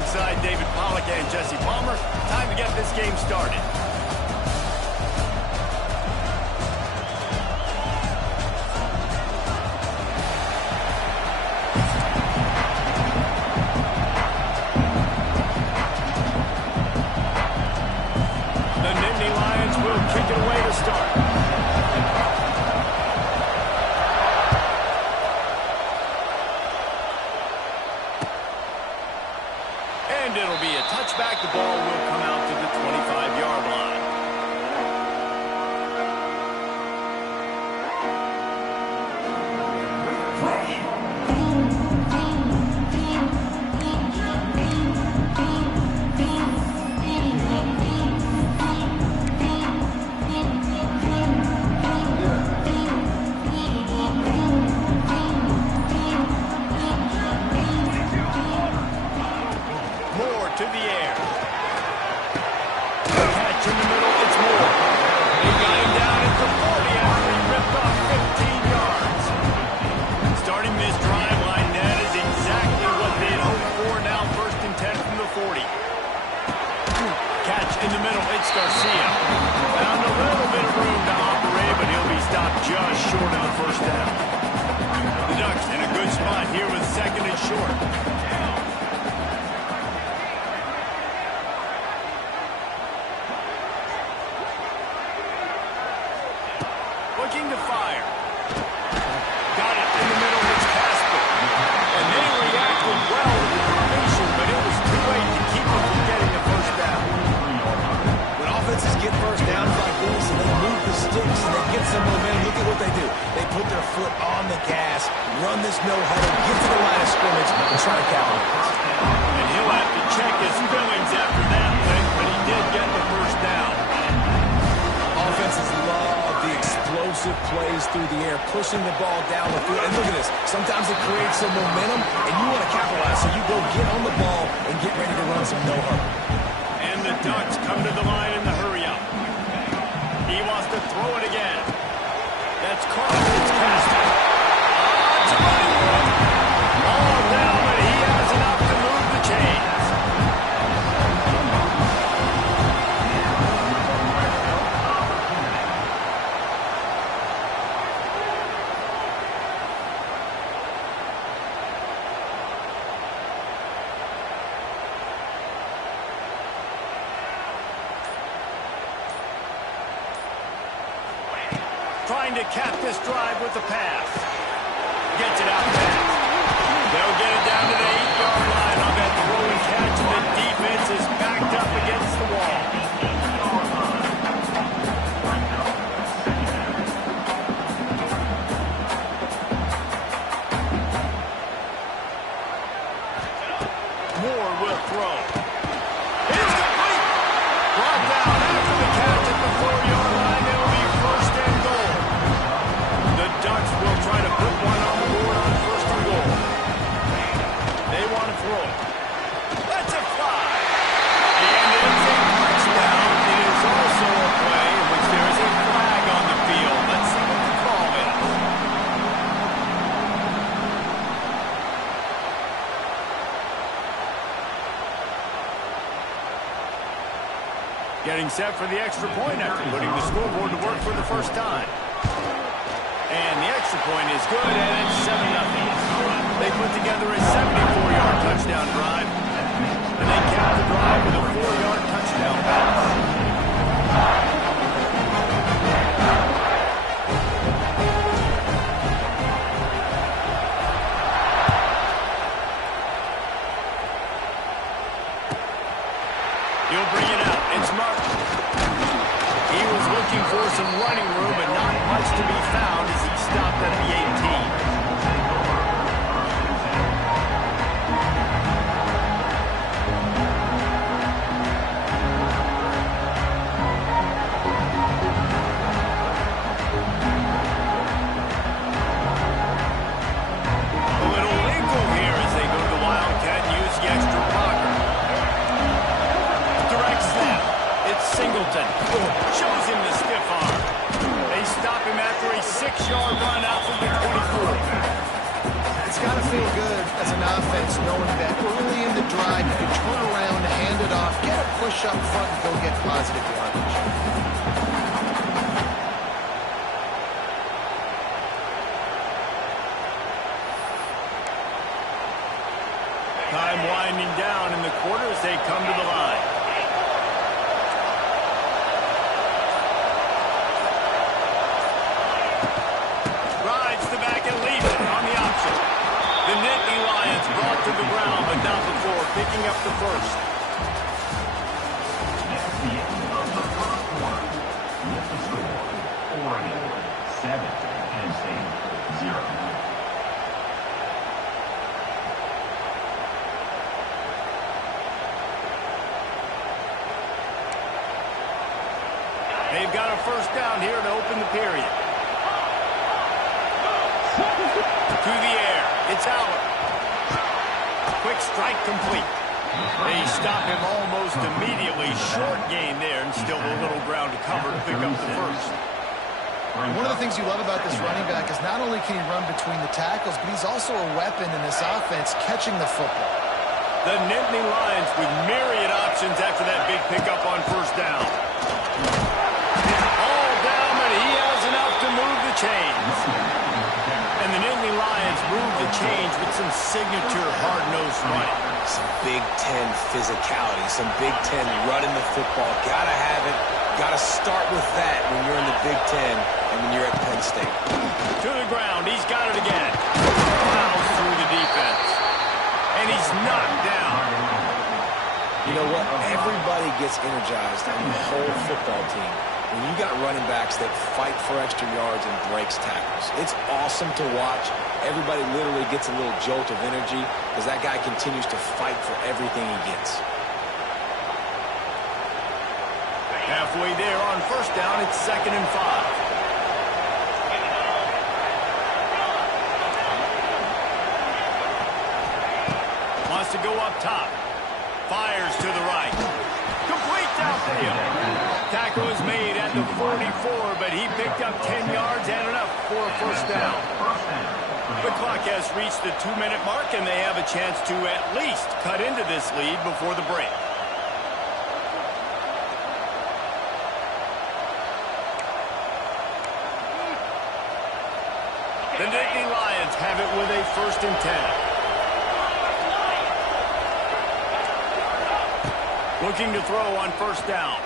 alongside David Pollack and Jesse Palmer. Time to get this game started. The Nittany Lions will kick it away to start. And it'll be a touchback. The ball will come out to the 25-yard line. To the air. Catch in the middle, it's Moore. They got him down at the 40 after he ripped off 15 yards. Starting this drive line, that is exactly what they had hoped for. Now 1st and 10 from the 40. Catch in the middle, it's Garcia. Found a little bit of room to operate, but he'll be stopped just short of the 1st down. The Ducks in a good spot here with 2nd and short. Looking to fire. Got it in the middle, it's Casper. And they reacted well to the formation, but it was too late to keep them from getting the 1st down. When offenses get 1st downs like this and they move the sticks and they get some momentum, look at what they do. They put their foot on the gas, run this no-huddle, get to the line of scrimmage, and try to capitalize. And he'll have to check his feelings after that play, but he did get the 1st down. Offenses love the explosive plays through the air, pushing the ball down the field. And look at this. Sometimes it creates some momentum, and you want to capitalize. So you go get on the ball and get ready to run some no-huddle. And the Ducks come to the line in the hurry-up. He wants to throw it again. That's caught. It's Casper. It's a running one. All down, but he has enough to move the chains. Trying to cap this drive with the pass. Gets it out fast. They'll get it down to the 8-yard line on that throw and catch, and the defense is backed up against the wall. Moore will throw. It's complete. Brought down after the catch at the 4-yard line. It'll be 1st and goal. The Ducks will try to put one on the board on 1st and goal. They want to throw it. That's a fly. And it's a touchdown. It is also a play in which there is a flag on the field. Let's see what the call is. Getting set for the extra point after putting the scoreboard to work for the 1st time. And the extra point is good, and it's 7-0. They put together a 74-yard touchdown drive, and they cap the drive with a 4-yard touchdown pass. He'll bring it out. It's Martin. He was looking for some running room, but not much to be found as he stopped at the 18. A little wrinkle here as they go to the Wildcat and use the extra blocker. Direct snap. It's Singleton. Shows him the stiff arm. They stop him after a 6-yard run out from the 24. It's got to feel good as an offense knowing that early in the drive you can turn push up front and go get positive yardage. Time winding down in the quarter as they come to the line. Rides the back and leaves it on the option. The Nittany Lions brought to the ground, but not before picking up the first. At the end of the first quarter, with the score, Oregon 7, Penn State 0. They've got a first down here to open the period. To the air. It's Allen. Quick strike complete. They stop him almost immediately. Short gain there, and still a little ground to cover to pick up the first. One of the things you love about this running back is not only can he run between the tackles, but he's also a weapon in this offense catching the football. The Nittany Lions with myriad options after that big pickup on first down. All down, but he has enough to move the chains. And the Nittany Lions move the chains with some signature hard-nosed running. Some Big Ten physicality, some Big Ten running the football. Gotta have it. Gotta start with that when you're in the Big Ten and when you're at Penn State. To the ground. He's got it again. Plows through the defense. And he's knocked down. You know what? Everybody gets energized on the whole football team when you got running backs that fight for extra yards and breaks tackles. It's awesome to watch. Everybody literally gets a little jolt of energy because that guy continues to fight for everything he gets. Halfway there on first down, it's 2nd and 5. Wants to go up top. Fires to the right. Complete downfield. Tackle is made at the 44, but he picked up 10 yards and enough for a first down. The clock has reached the 2-minute mark, and they have a chance to at least cut into this lead before the break. The Nittany Lions have it with a 1st and 10. Looking to throw on first down.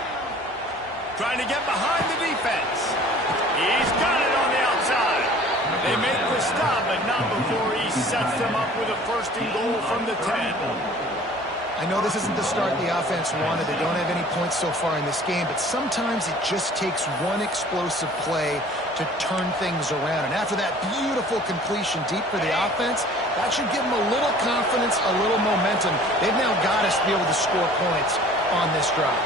Trying to get behind the defense. He's got it on the outside. They make the stop, but not before he sets them up with a 1st and goal from the 10. I know this isn't the start the offense wanted. They don't have any points so far in this game, but sometimes it just takes one explosive play to turn things around. And after that beautiful completion deep for the offense, that should give them a little confidence, a little momentum. They've now got us to be able to score points on this drive.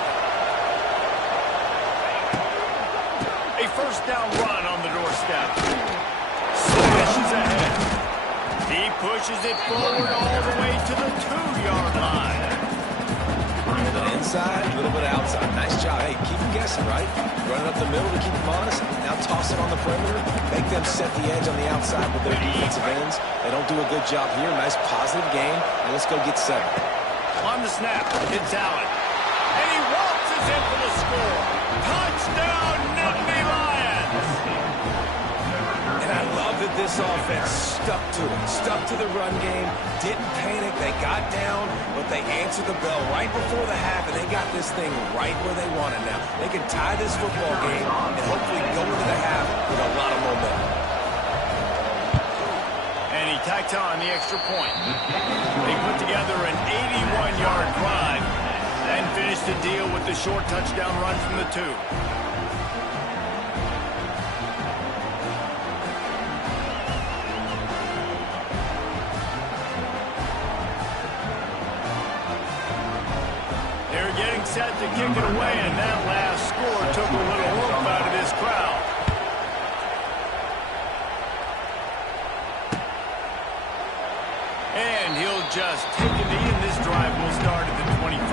A first down run on the doorstep. Slashes ahead. He pushes it forward all the way to the 2-yard line. A little bit inside, a little bit outside. Nice job. Hey, keep them guessing, right? Running up the middle to keep them honest. Now toss it on the perimeter. Make them set the edge on the outside with their defensive ends. They don't do a good job here. Nice positive game. And let's go get 7. On the snap, it's Allen. And he waltzes in for the score. Touchdown, Nittany Lions! And I love that this offense stuck to it. Stuck to the run game. Didn't panic. They got down, but they answered the bell right before the half, and they got this thing right where they want it now. They can tie this football game and hopefully go into the half with a lot of momentum. And he tacked on the extra point. They put together an 81-yard drive and finished the deal with the short touchdown run from the 2. They're getting set to kick it away, and that last score took a little oomph out of this crowd. And he'll just take a knee, and this drive will start at the 25.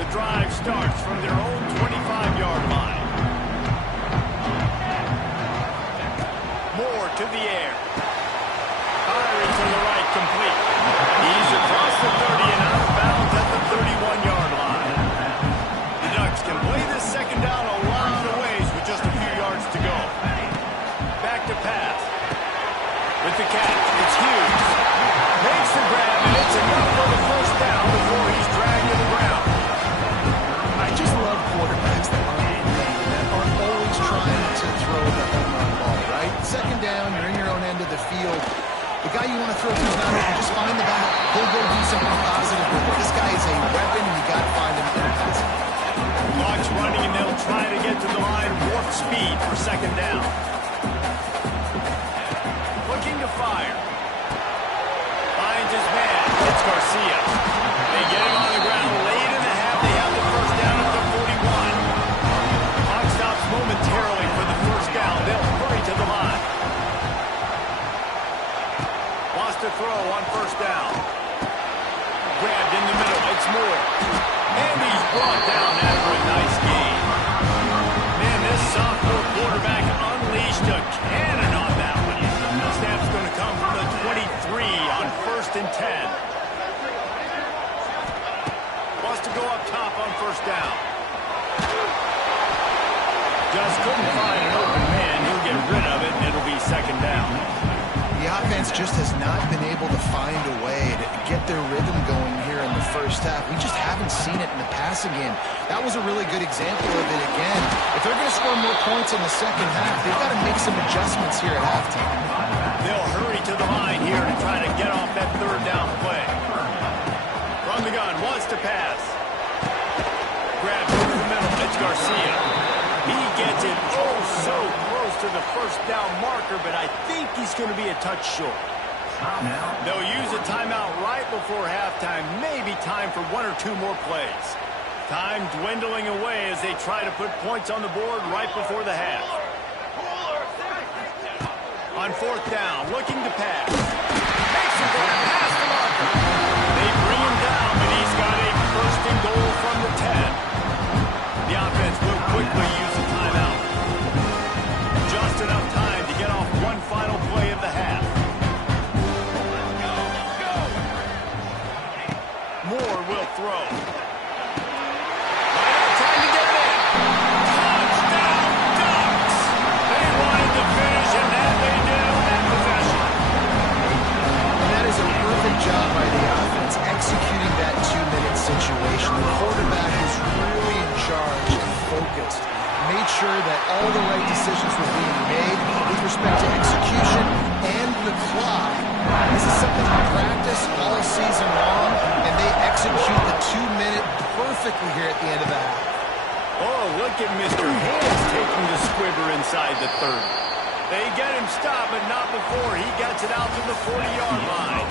The drive starts from their own 25-yard line. Moore to the air. Firing to the With the catch, it's Hughes. Makes the grab, and it's enough for the first down before he's dragged to the ground. I just love quarterbacks that aren't greedy, that aren't always trying to throw the home run ball, right? Second down, you're in your own end of the field. The guy you want to throw to is not open. Just find the back. He'll go do something positive with it. This guy is a weapon, and you got to find him in the passing. Clock's running, and they'll try to get to the line. Warp speed for second down. Looking to fire. Finds his man. It's Garcia. They get him on the ground late in the half. They have the first down at the 41. Clock stops momentarily for the first down. They'll hurry to the line. Lost a throw on first down. Grabbed in the middle. It's Moore. And he's brought down after a nice gain. Man, this sophomore quarterback unleashed a cannon on that one. The snap's going to come from the 23 on 1st and 10. Wants to go up top on first down. Just couldn't find an open man. He'll get rid of it, and it'll be second down. The offense just has not been able to find a way to get their rhythm going here in the first half. We just haven't seen it in the passing game. That was a really good example of it again. If they're going to score more points in the second half, they've got to make some adjustments here at halftime. They'll hurry to the line here to try to get off that third down play. From the gun, wants to pass. Grabs over the middle. It's Garcia. He gets it so close to the first down marker, but I think he's going to be a touch short. They'll use a timeout right before halftime. Maybe time for one or two more plays. Time dwindling away as they try to put points on the board right before the half. On fourth down, looking to pass. Makes it go past the marker. They bring him down, but he's got a first and goal from the 10. The offense will quickly use a timeout. Just enough time to get off one final play of the half. Moore will throw. Right out, trying to get it in. Touchdown, Ducks! They wanted to finish, and that they did on that possession. And that is a perfect job by the offense, executing that 2-minute situation. The quarterback was really in charge and focused. Made sure that all the right decisions were being made with respect to execution and the clock. This is something we practice all season long, and they execute the 2-minute perfectly here at the end of the half. Oh, look at Mr. Hands taking the squibber inside the 30. They get him stopped, but not before he gets it out to the 40-yard line.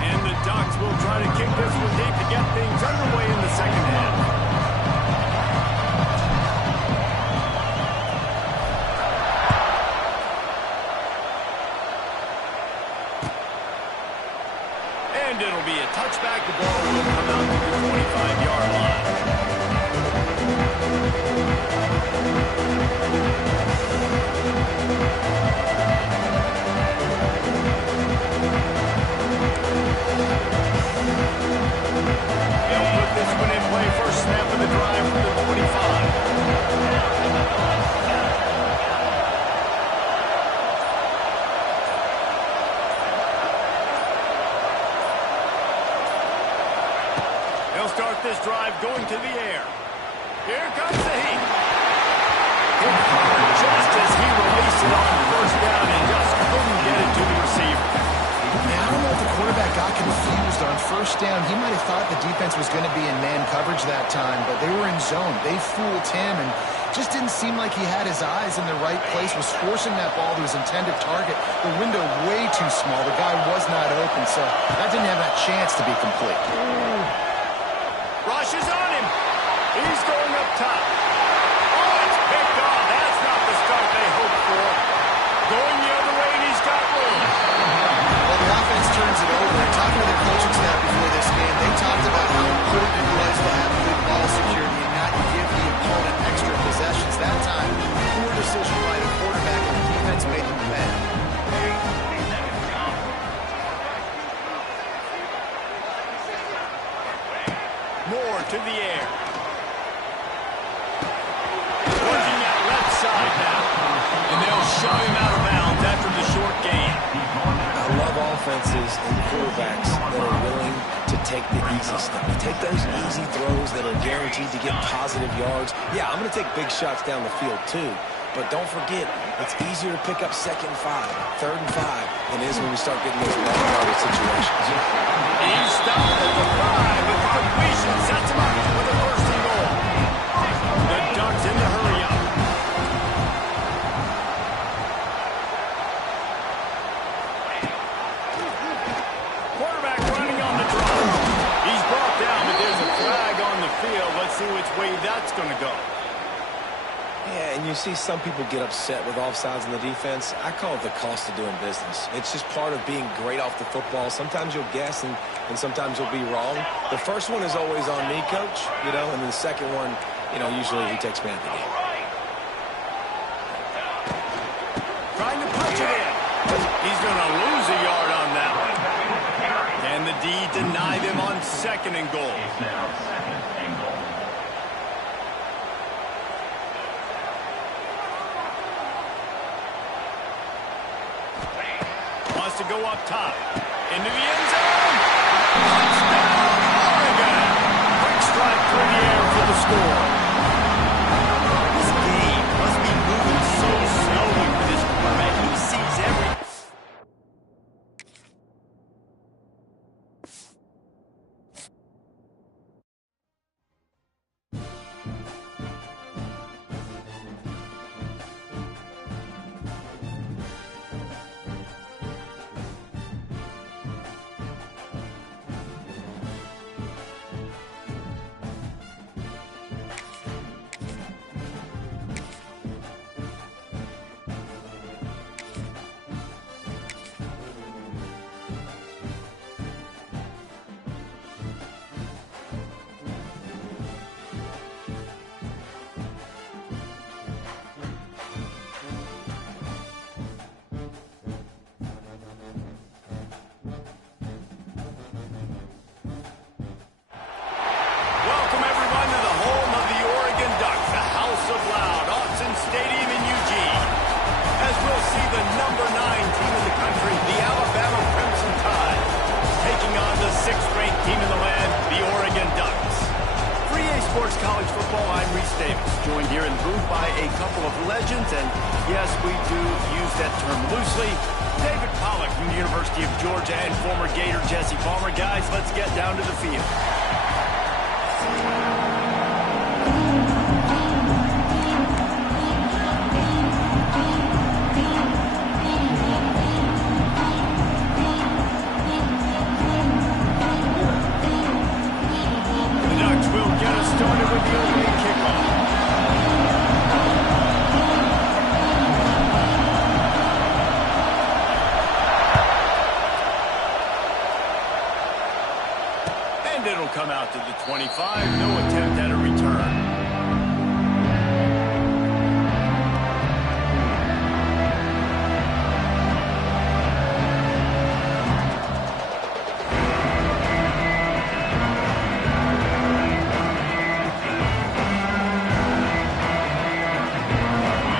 And the Ducks will try to kick this one deep to get things underway in the second half. And it'll be a touchback. The ball will come out to the 25-yard line. They'll put this one in play. First snap of the drive from the 25. They'll start this drive going to the air. Here comes the heat. Hit hard just as he released it on first down and just couldn't get it to the receiver. Yeah, I don't know if the quarterback got confused on first down. He might have thought the defense was going to be in man coverage that time, but they were in zone. They fooled him and just didn't seem like he had his eyes in the right place, was forcing that ball to his intended target. The window way too small. The guy was not open, so that didn't have that chance to be complete. Rush is on him. He's going up top. Oh, it's picked off. That's not the start they hoped for. Going the other way, and he's got room. Well, the offense turns it over. And talking to the coaching staff before this game, they talked about how important it was to have good ball security and not give the opponent extra possessions. That time, poor decision by the quarterback, and the defense made them pay. Moore to the air. Working at left side now. And they'll shove him out of bounds after the short gain. I love offenses and quarterbacks that are willing to take the easy stuff. Take those easy throws that are guaranteed to get positive yards. Yeah, I'm going to take big shots down the field too. But don't forget, it's easier to pick up 2nd and 5, 3rd and 5 than it is when we start getting those long-yardage situations. He's stopped at the 5, but the completion sets him up with a 1st and goal. The Ducks in the hurry up. Quarterback running on the draw. He's brought down, but there's a flag on the field. Let's see which way that's going to go. Yeah, and you see some people get upset with offsides in the defense. I call it the cost of doing business. It's just part of being great off the football. Sometimes you'll guess and sometimes you'll be wrong. The first one is always on me, Coach, and then the second one, usually he takes me out the game. Trying to punch it in. He's going to lose a yard on that one. And the D denied him on 2nd and goal. It's now 2nd and goal. To go up top. Into the end zone. Touchdown, Oregon. Quick strike through the air for the score. This game must be moving so slowly for this quarterback. He sees every... College football, I'm Reese Davis, joined here in the booth by a couple of legends, and yes, we do use that term loosely. David Pollack from the University of Georgia and former Gator Jesse Palmer. Guys, let's get down to the field. Come out to the 25, no attempt at a return.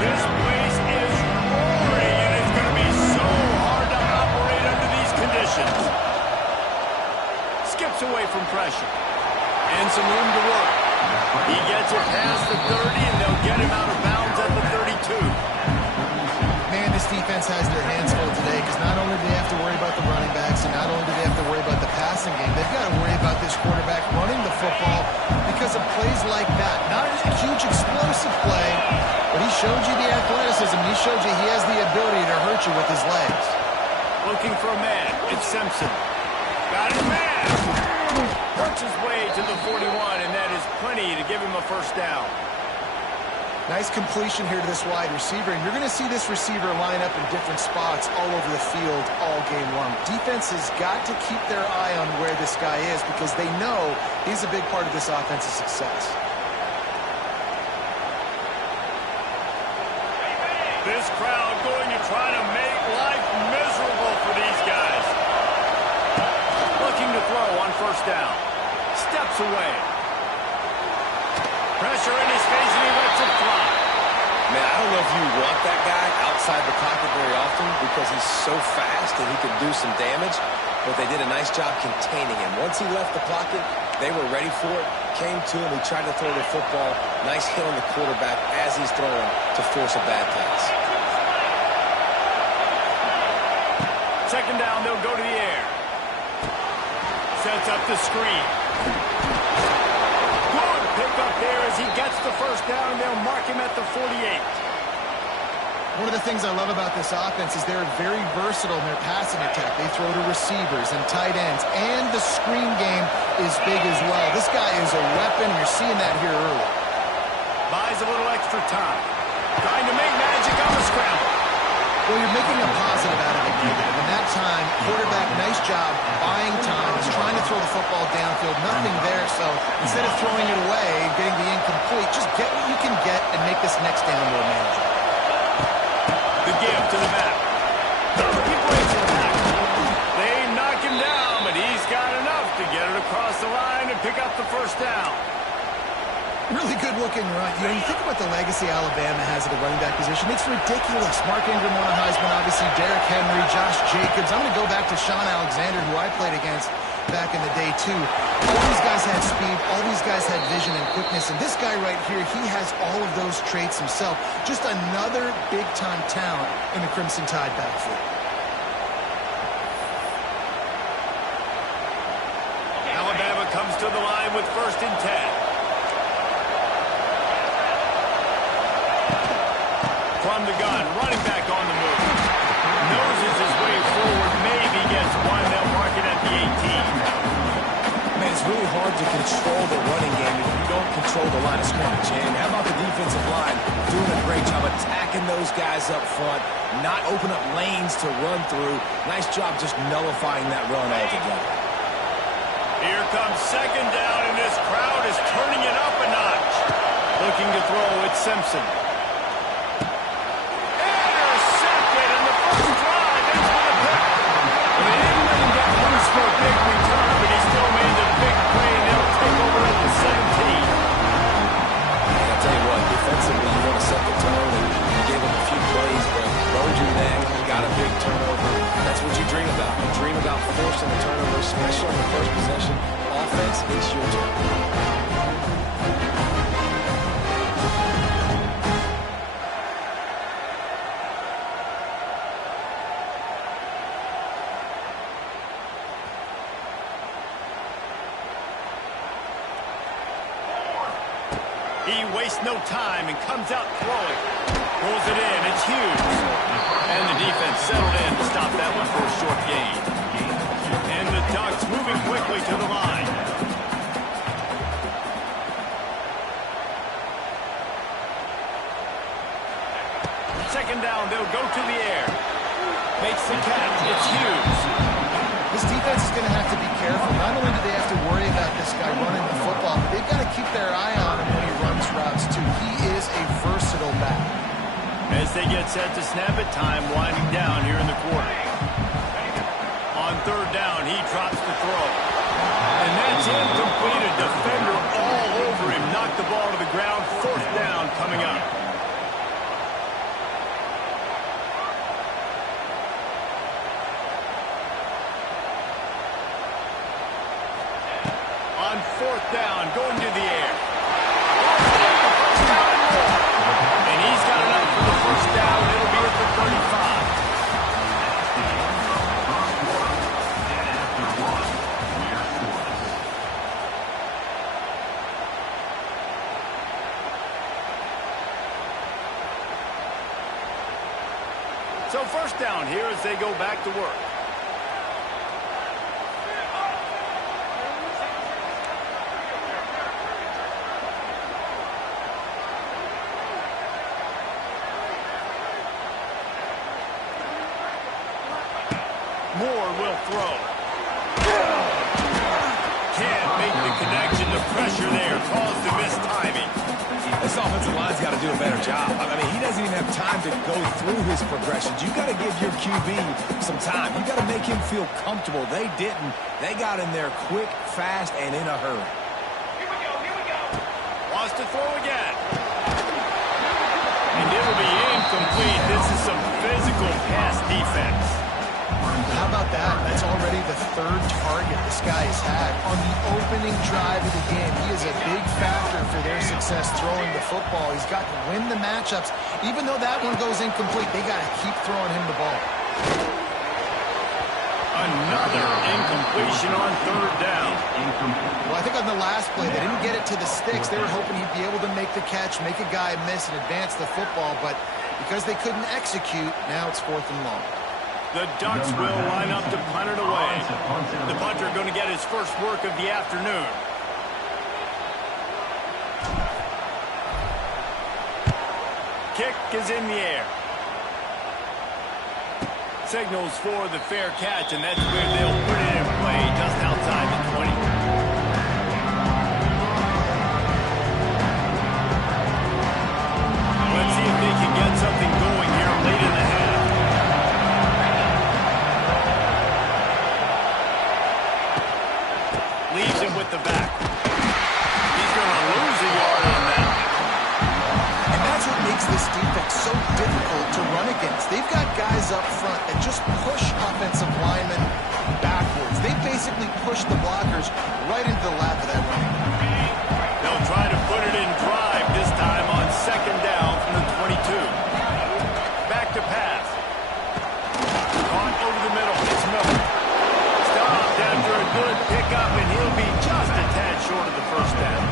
This place is roaring, and it's going to be so hard to operate under these conditions. Skips away from pressure. And some room to work. He gets it past the 30, and they'll get him out of bounds at the 32. Man, this defense has their hands full today because not only do they have to worry about the running backs and not only do they have to worry about the passing game, they've got to worry about this quarterback running the football because of plays like that. Not a huge explosive play, but he showed you the athleticism. He showed you he has the ability to hurt you with his legs. Looking for a man. It's Simpson. Got his man. Works his way to the 41, and that is plenty to give him a first down. Nice completion here to this wide receiver, and you're going to see this receiver line up in different spots all over the field all game long. Defense has got to keep their eye on where this guy is because they know he's a big part of this offense's success. This crowd going to try to make life miserable for these guys. Looking to throw on first down. Steps away. Pressure in his face, and he lets it fly. Man, I don't know if you want that guy outside the pocket very often because he's so fast and he can do some damage, but they did a nice job containing him. Once he left the pocket, they were ready for it, came to him, he tried to throw the football. Nice hit on the quarterback as he's throwing to force a bad pass. Second down, they'll go to the air. Sets up the screen. Good pick up there as he gets the first down, and they'll mark him at the 48. One of the things I love about this offense is they're very versatile in their passing attack. They throw to receivers and tight ends, and the screen game is big as well. This guy is a weapon. You're seeing that here early. Buys a little extra time. Trying to make magic on the scramble. Well, you're making a positive out of a negative. And that time, quarterback, nice job, buying time. He's trying to throw the football downfield. Nothing there. So instead of throwing it away and getting the incomplete, just get what you can get and make this next down more manageable. The give to the back. He breaks it back. They knock him down, but he's got enough to get it across the line and pick up the first down. Really good-looking run. You know, you think about the legacy Alabama has at the running back position. It's ridiculous. Mark Ingram won a Heisman, obviously. Derrick Henry, Josh Jacobs. I'm going to go back to Sean Alexander, who I played against back in the day, too. All these guys had speed. All these guys had vision and quickness. And this guy right here, he has all of those traits himself. Just another big-time talent in the Crimson Tide backfield. Alabama comes to the line with 1st and 10. From the gun, running back on the move. Noses his way forward, maybe gets one. They'll mark it at the 18. Man, it's really hard to control the running game if you don't control the line of scrimmage. And how about the defensive line doing a great job attacking those guys up front, not open up lanes to run through. Nice job just nullifying that run altogether. Here comes 2nd down, and this crowd is turning it up a notch. Looking to throw, it's Simpson. For a big return, but he still made the big play, and they'll take over at the 17. I'll tell you what, defensively, you want to set the tone, and you gave him a few plays, but burned your neck, got a big turnover. That's what you dream about. You dream about forcing a turnover, especially on the first possession. Offense, it's your turn. He wastes no time and comes out throwing. Pulls it in. It's Hughes. And the defense settled in to stop that one for a short gain. And the Ducks moving quickly to the line. Second down, they'll go to the air. Makes the catch. It's Hughes. This defense is going to have to be careful. Not only do they have to worry about this guy running the football, but they've got to keep their eye on him when he runs routes, too. He is a versatile back. As they get set to snap it, time winding down here in the quarter. On 3rd down, he drops the throw. And that's incomplete. A defender all over him. Knocked the ball to the ground. 4th down coming up. On 4th down, going to the air. And he's got enough for the first down. It'll be at the 35. So 1st down here as they go back to work. Moore will throw. Can't make the connection. The pressure there caused the missed timing. This offensive line's got to do a better job. I mean, he doesn't even have time to go through his progressions. You got to give your QB some time. You got to make him feel comfortable. They didn't. They got in there quick, fast, and in a hurry. Wants wants to throw again. And it'll be incomplete. This is some physical pass defense. How about that? That's already the third target this guy has had on the opening drive of the game. He is a big factor for their success throwing the football. He's got to win the matchups. Even though that one goes incomplete, they got to keep throwing him the ball. Another incompletion on third down. Well, I think on the last play, they didn't get it to the sticks. They were hoping he'd be able to make the catch, make a guy miss, and advance the football. But because they couldn't execute, now it's 4th and long. The Ducks will line up to punt it away. The punter going to get his first work of the afternoon. Kick is in the air. Signals for the fair catch, and that's where they'll put it in play just outside the 20. Let's see if they can get something going here late in the half. Leaves him with the back. He's going to lose a yard on that. And that's what makes this defense so difficult to run against. They've got guys up front that just push offensive linemen backwards. They basically push the blockers right into the lap of that running back. They'll try to put it in drive this time on second down from the 22. Back to pass. Caught over the middle. It's Miller. Stopped after a good pickup, and he'll be just a tad short of the first down.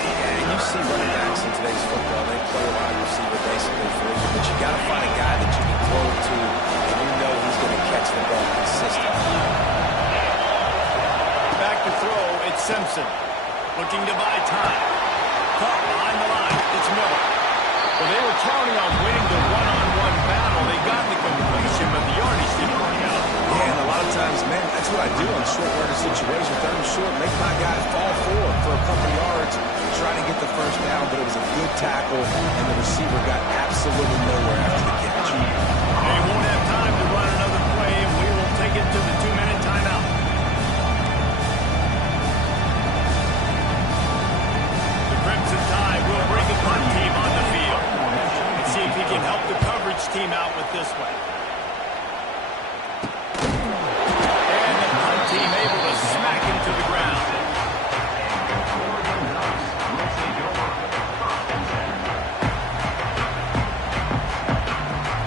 Yeah, and you see running backs in today's football, they play a wide receiver basically for you, but you got to find a guy that you can throw to, and you know he's going to catch the ball consistently. Back to throw, it's Simpson. Looking to buy time. Caught behind the line. It's Miller. Well, they were counting on winning the one-on-one battle. They got the completion, but the yardage didn't work out. Yeah, and a lot of times, man, that's what I do in short yardage situation. Third and short, make my guy fall forward for a couple yards, try to get the first down, but it was a good tackle, and the receiver got absolutely nowhere after the catch. They won't have time to run another play, and we will take it to the 2-minute timeout. The Crimson Tide will bring the punt team on the field. Let's see if he can help the coverage team out with this one. And the punt team able to smack him to the ground.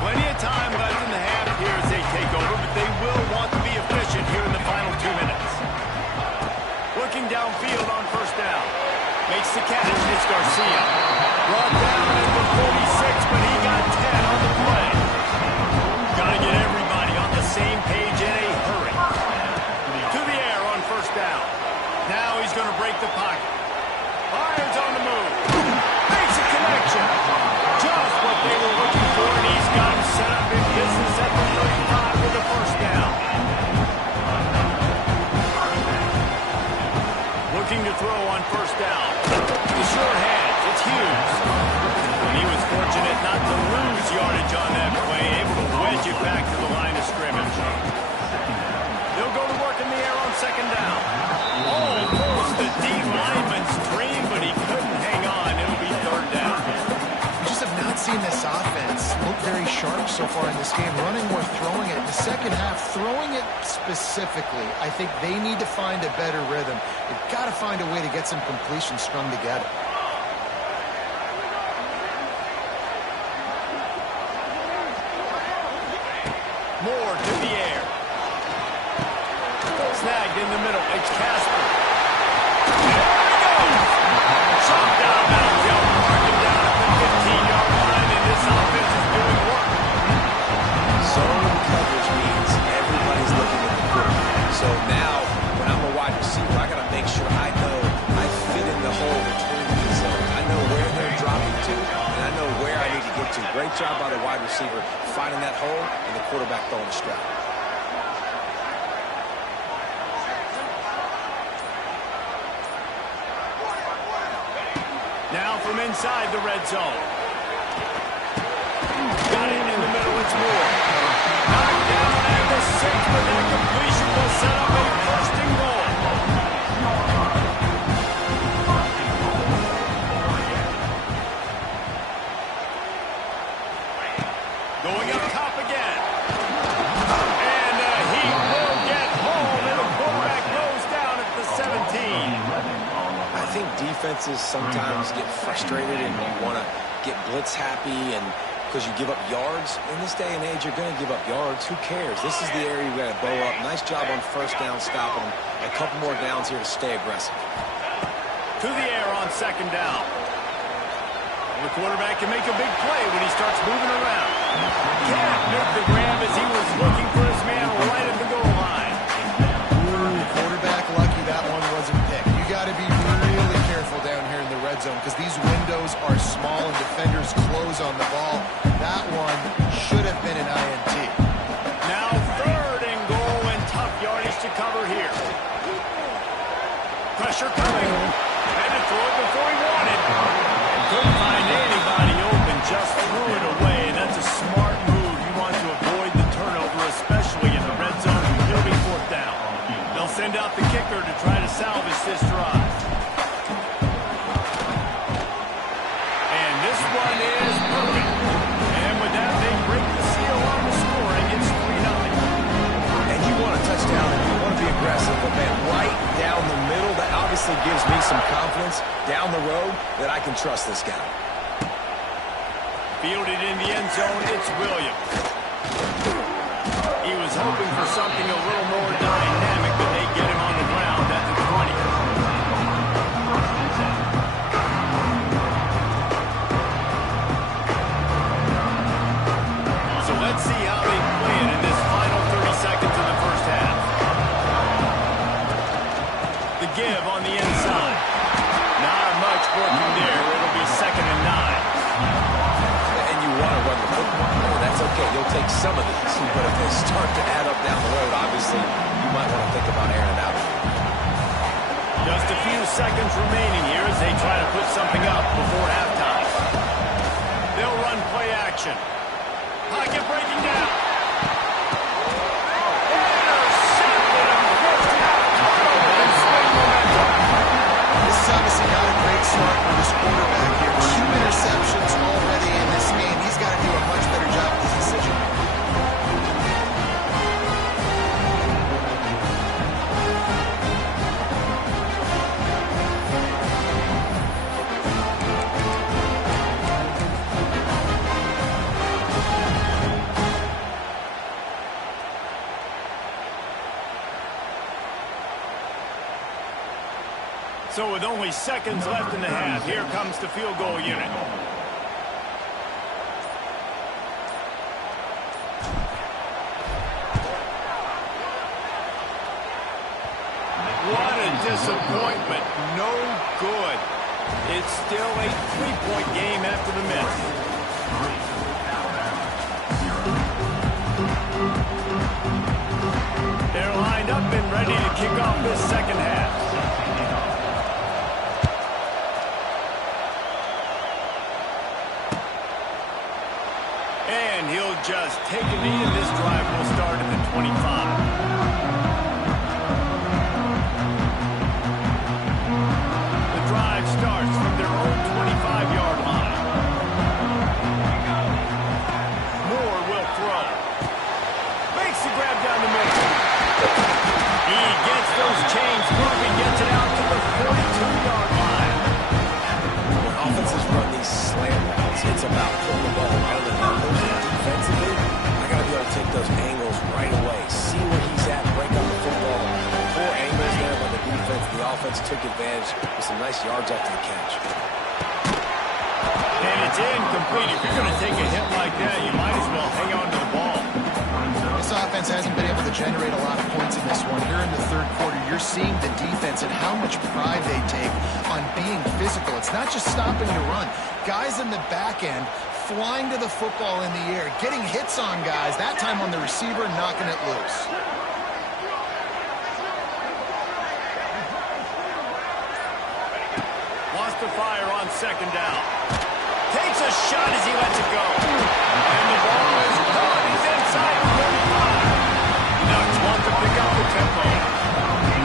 Plenty of time left in the half here as they take over, but they will want to be efficient here in the final 2 minutes. Looking downfield on first down. Makes the catch. It's Garcia. Brought down at the 46, but he got 10 on the play. Got to get everybody on the same page in a hurry. To the air on first down. Now he's going to break the pocket. Fires on the move. Makes a connection. Just what they were looking for, and he's got him set up in business at the 35 with the first down. Looking to throw on first down. The short hands, it's Hughes. And he was fortunate not to lose yardage on that play, able to wedge it back to the line of scrimmage. They'll go to work in the air on second down. Almost a deep lineman's dream, but he couldn't hang on. It'll be third down. We just have not seen this offense look very sharp so far in this game, running or throwing it. In the second half, throwing it specifically, I think they need to find a better rhythm. They've got to find a way to get some completion strung together. Moore to the air. Snagged in the middle. It's Casper. There he goes. Chopped out of bounds. They'll mark him down at the 15-yard line, and this offense is doing work. Zone coverage means everybody's looking at the quarterback. So now, when I'm a wide receiver, I got to make sure I know I fit in the hole between these zones. I know where they're dropping to, and I know where I need to get to. Great job by the wide receiver finding that hole, and the quarterback throwing a strike. Now from inside the red zone. Got it in the middle. It's Moore. Knocked down at the 6, but that completion will set up a first and goal. think defenses sometimes get frustrated and you want to get blitz happy and because you give up yards. In this day and age, you're going to give up yards. Who cares? This is the area you got to bow up. Nice job on first down, stopping them. A couple more downs here to stay aggressive. To the air on second down. The quarterback can make a big play when he starts moving around. Can't make the grab as he was looking for his man right at the goal line. Ooh, quarterback lucky that one wasn't picked. You got to be really careful down here in the red zone because these windows are small and defenders close on the ball. That one should have been an INT. Now third and goal and tough yardage to cover here. Pressure coming. Had to throw it before he wanted. Couldn't find anybody open, just threw it away, and that's a smart move. You want to avoid the turnover, especially in the red zone. It'll be fourth down. They'll send out the kicker to try to salvage this drive. And this one is perfect. And with that, they break the seal on the scoring. It's 3-0. And you want a touchdown and you want to be aggressive, but man, right down the middle, that obviously gives me some confidence down the road that I can trust this guy. Fielded in the end zone, it's Williams. He was hoping for something a little more dynamic, but they get him on the ground at the 20. So let's see how they play it in this final 30 seconds of the first half. The give on the inside. Not much working there. It'll be 2nd and 9. And you want to run the football. Well, that's okay. You'll take some of these. But if they start to add up down the road, obviously, you might want to think about airing it out. Just a few seconds remaining here as they try to put something up before halftime. They'll run play action. Pocket breaking down. Intercepted and pushed out. Turnover and swing momentum. This is obviously not a great start for this quarterback here. 2 interceptions already in this game. He's got to do a much better job with his decision. So with only seconds left in the half, here comes the field goal unit. What a disappointment. No good. It's still a 3-point game after the miss. They're lined up and ready to kick off this second half. And he'll just take a knee, and this drive will start at the 25. The drive starts from their own 25-yard line. Moore will throw. Makes the grab down the middle. He gets those chains moving, gets it out to the 42-yard line. When offenses run these slant routes, it's about putting the ball around the numbers. Defensively, I got to be able to take those angles right away. See where he's at, break up the football. Poor angles there by the defense. The offense took advantage with some nice yards after the catch. And it's incomplete. If you're going to take a hit like that, you might as well hang on to the ball. This offense hasn't been able to generate a lot of points in this one. Here in the third quarter, you're seeing the defense and how much pride they take on being physical. It's not just stopping the run. Guys in the back end flying to the football in the air, getting hits on guys, that time on the receiver, knocking it loose. Wants to fire on second down. Takes a shot as he lets it go. And the ball is gone. He's inside the 35. Nuts want to pick up the tempo.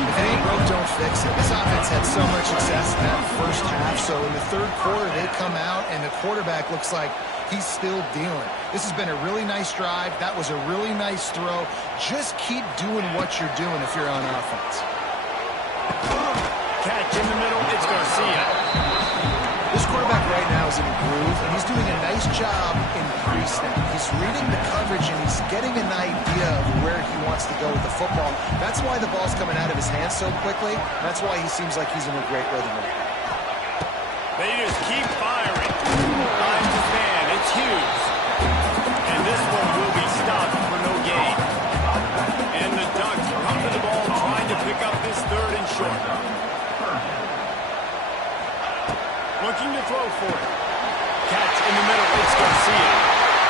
If it ain't broke, don't fix it. This offense had so much success in that first half, so in the third quarter, they come out, and the quarterback looks like he's still dealing. This has been a really nice drive. That was a really nice throw. Just keep doing what you're doing if you're on offense. catch in the middle. It's Garcia. This quarterback right now is in a groove, and he's doing a nice job in pre-snap. He's reading the coverage, and he's getting an idea of where he wants to go with the football. That's why the ball's coming out of his hands so quickly. That's why he seems like he's in a great rhythm. They just keep firing. Finds his man. It's Hughes. And this one will be stopped for no gain. And the Ducks pumping the ball, trying to pick up this third and short. Looking to throw for it. Catch in the middle. It's Garcia.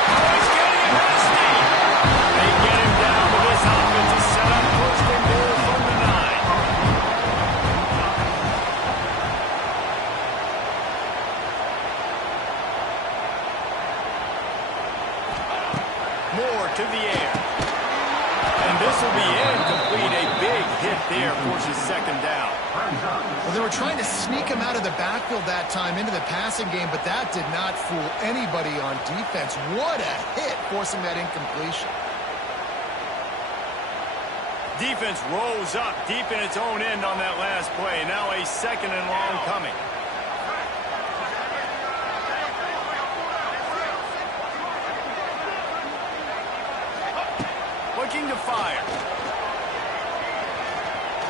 Oh, he's getting it nasty. They get him down to this offense is set up first and goal from the 9. Moore to the air. And this will be incomplete. A big hit there forces second down. Well, they were trying to sneak him out of the backfield that time into the passing game, but that did not fool anybody on defense. What a hit, forcing that incompletion. Defense rose up deep in its own end on that last play. Now a second and long coming. Looking to fire.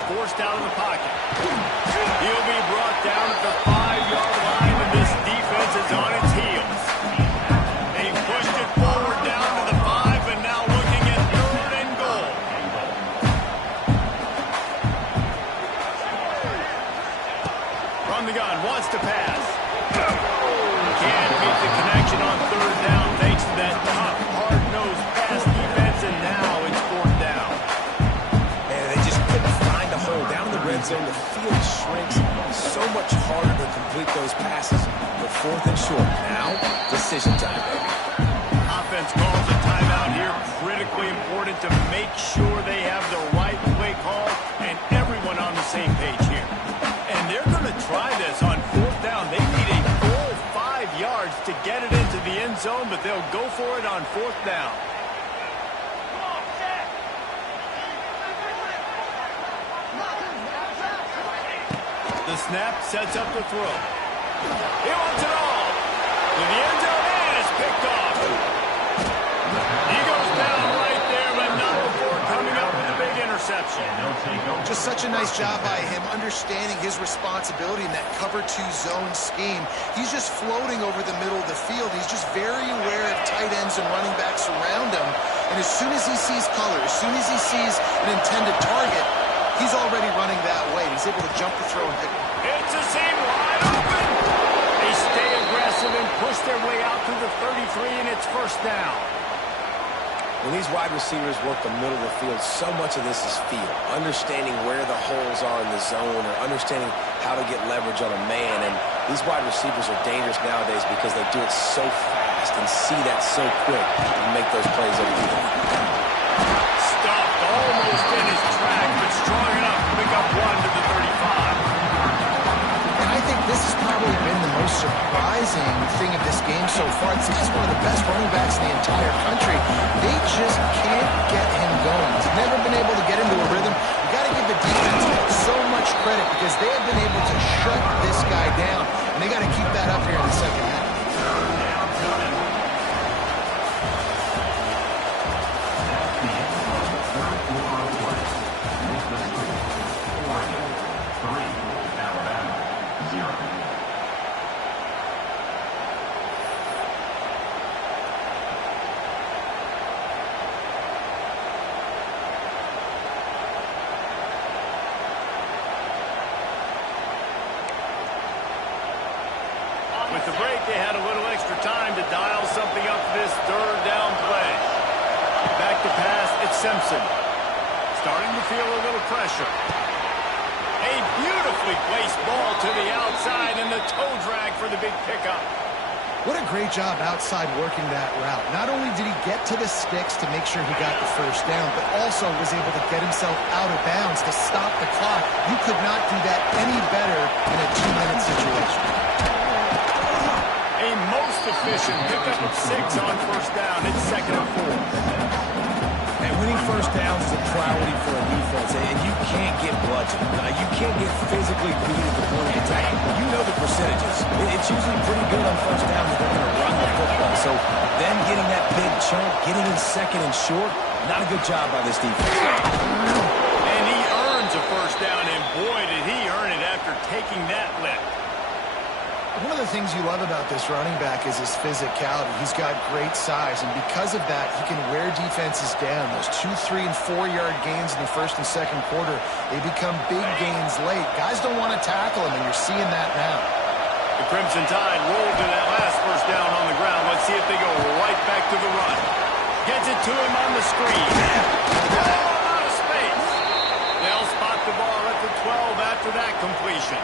Forced out of the pocket. He'll be brought down at the 5-yard line, and this defense is on its heels. They pushed it forward down to the 5, and now looking at third and goal. From the gun, wants to pass. Can't meet the connection on third down thanks to that tough, hard-nosed pass defense, and now it's fourth down. And they just couldn't find a hole. Down in the red zone, the field shrinks. So much harder to complete those passes. But fourth and short. Now, decision time, baby. Offense calls a timeout here. Critically important to make sure they have the right play call and everyone on the same page here. And they're going to try this on fourth down. They need a full 5 yards to get it into the end zone, but they'll go for it on fourth down. The snap sets up the throw. He wants it all. To the end zone, and it's picked off. He goes down right there, but not before coming up with a big interception. Just such a nice job by him understanding his responsibility in that cover 2 zone scheme. He's just floating over the middle of the field. He's just very aware of tight ends and running backs around him. And as soon as he sees color, as soon as he sees an intended target, he's already running that way. He's able to jump the throw and pick it. It's a seam wide open. They stay aggressive and push their way out to the 33, and it's first down. When these wide receivers work the middle of the field, so much of this is feel. Understanding where the holes are in the zone or understanding how to get leverage on a man. And these wide receivers are dangerous nowadays because they do it so fast and see that so quick and make those plays every day. Stopped almost in his track, but strong enough to pick up one to the 35. And I think this has probably been the most surprising thing of this game so far. This guy's one of the best running backs in the entire country. They just can't get him going. He's never been able to get into a rhythm. You got to give the defense so much credit because they have been able to shut this guy down. And they got to keep that up here in the second half. With the break, they had a little extra time to dial something up for this third down play. Back to pass, it's Simpson. Starting to feel a little pressure. A beautifully placed ball to the outside and the toe drag for the big pickup. What a great job outside working that route. Not only did he get to the sticks to make sure he got the first down, but also was able to get himself out of bounds to stop the clock. You could not do that any better in a 2-minute situation. A most efficient pickup of 6 on first down. It's second and 4. And winning first downs is a priority for a defense, and you can't get bludgeoned. You can't get physically beat at the point of attack. You know the percentages. It's usually pretty good on first down that they're going to run the football. So them getting that big chunk, getting in second and short, not a good job by this defense. And he earns a first down, and boy, did he earn it after taking that lift. One of the things you love about this running back is his physicality. He's got great size, and because of that, he can wear defenses down. Those 2, 3, and 4-yard gains in the first and second quarter, they become big gains late. Guys don't want to tackle him, and you're seeing that now. The Crimson Tide rolled to that last first down on the ground. Let's see if they go right back to the run. Gets it to him on the screen. Oh, out of space. They'll spot the ball at the 12 after that completion.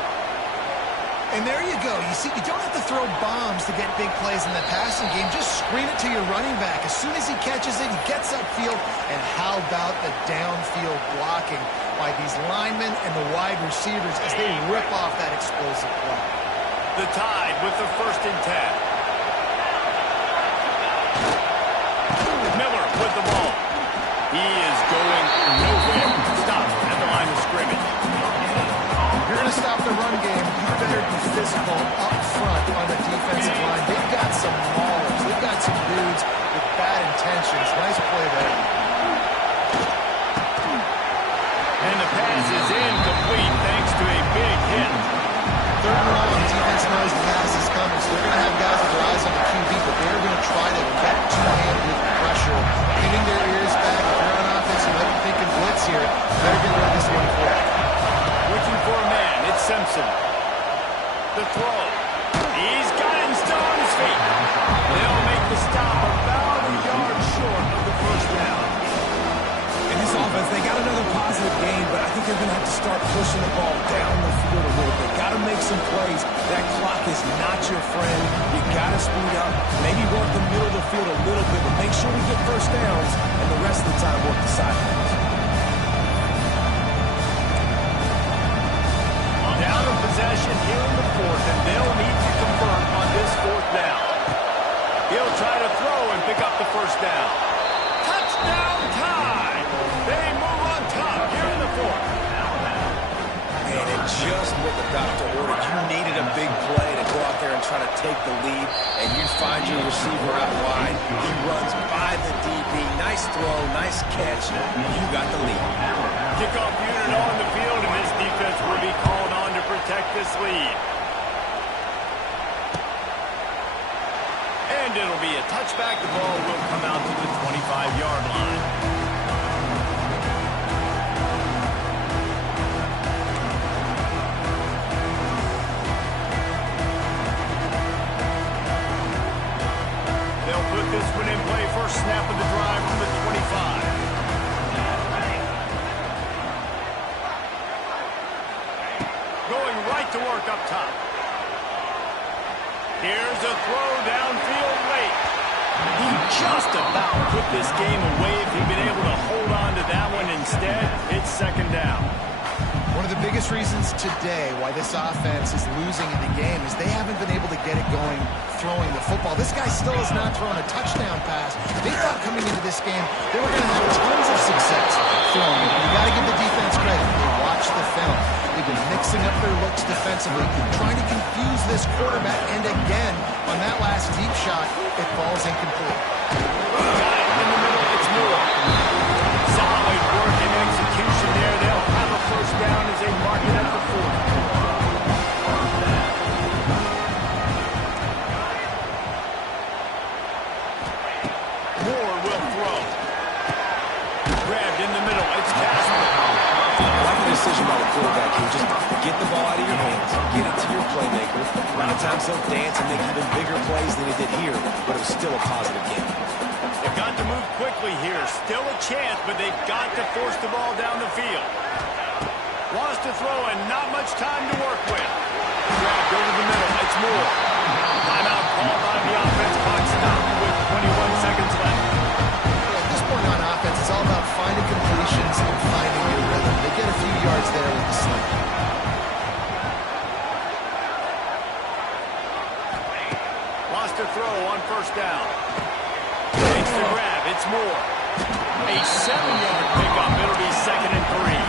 And there you go. You see, you don't have to throw bombs to get big plays in the passing game. Just screen it to your running back. As soon as he catches it, he gets upfield. And how about the downfield blocking by these linemen and the wide receivers as they rip off that explosive play. The Tide with the 1st and 10. Miller with the ball. He is going nowhere. Stop at the line of scrimmage. If you're going to stop the run game, you better be physical up front on the defensive line. They've got some maulers. They've got some dudes with bad intentions. Nice play there. And the pass is incomplete thanks to a big hit. 3rd and long, the defense knows the pass is coming, so they're going to have guys with their eyes on the QB, but they're going to try to get to him with pressure, hitting their ears back. If you're on offense, you might be thinking blitz here. You better get rid of this one quick. Looking for a man. It's Simpson. The throw. He's got it and still on his feet. They'll make the stop about a yard short of the first down. In this offense, they got another positive gain, but I think they're going to have to start pushing the ball down the field a little bit. Got to make some plays. That clock is not your friend. You got to speed up. Maybe work the middle of the field a little bit, but make sure we get first downs, and the rest of the time work the sidelines. Down in possession here in the 4th, and they'll need to convert on this 4th down. He'll try to throw and pick up the first down. Touchdown Tide! They move on top here in the 4th. And just what the doctor ordered. You needed a big play to go out there and try to take the lead, and you find your receiver out wide. He runs by the DB. Nice throw, nice catch. You got the lead. Kickoff unit on the field, and this defense will be called on to protect this lead. And it'll be a touchback. The ball will come out to the 25-yard line. They'll put this one in play. First snap of the drive from the 25. Going right to work up top. Here's a throw downfield late. He just about put this game away if he'd been able to hold on to that one instead. It's 2nd down. One of the biggest reasons today why this offense is losing in the game is they haven't been able to get it going throwing the football. This guy still has not thrown a touchdown pass. They thought coming into this game they were going to have tons of success throwing it. You got to give the defense credit. They watched the film. They've been mixing up their looks defensively, trying to confuse this quarterback, and again, on that last deep shot, it falls incomplete. Got it in the middle. It's Moore. Solid work and execution there. They'll have a first down as they mark it at the 40. Moore will throw. Grabbed in the middle. It's Casper. I like the decision by the quarterback here. Just get the ball out of your hands, get it to your playmaker. A lot of times they'll dance and make even bigger plays than he did here, but it was still a positive game. They've got to move quickly here. Still a chance, but they've got to force the ball down the field. Wants to throw and not much time to work with. Grabbed over the middle. It's Moore. Timeout called on the offense. Clock stopped with 21 seconds left. At this point on offense, it's all about finding completions and finding your rhythm. They get a few yards there with the sling. Lost to throw on first down. Takes the grab. It's Moore. A 7-yard pickup. It'll be 2nd and 3.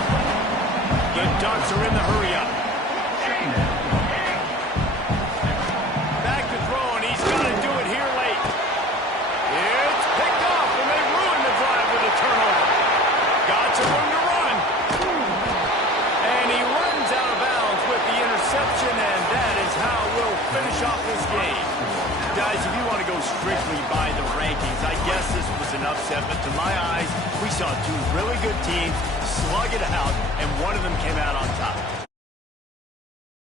Guys, if you want to go strictly by the rankings, I guess this was an upset, but to my eyes, we saw two really good teams slug it out, and one of them came out on top.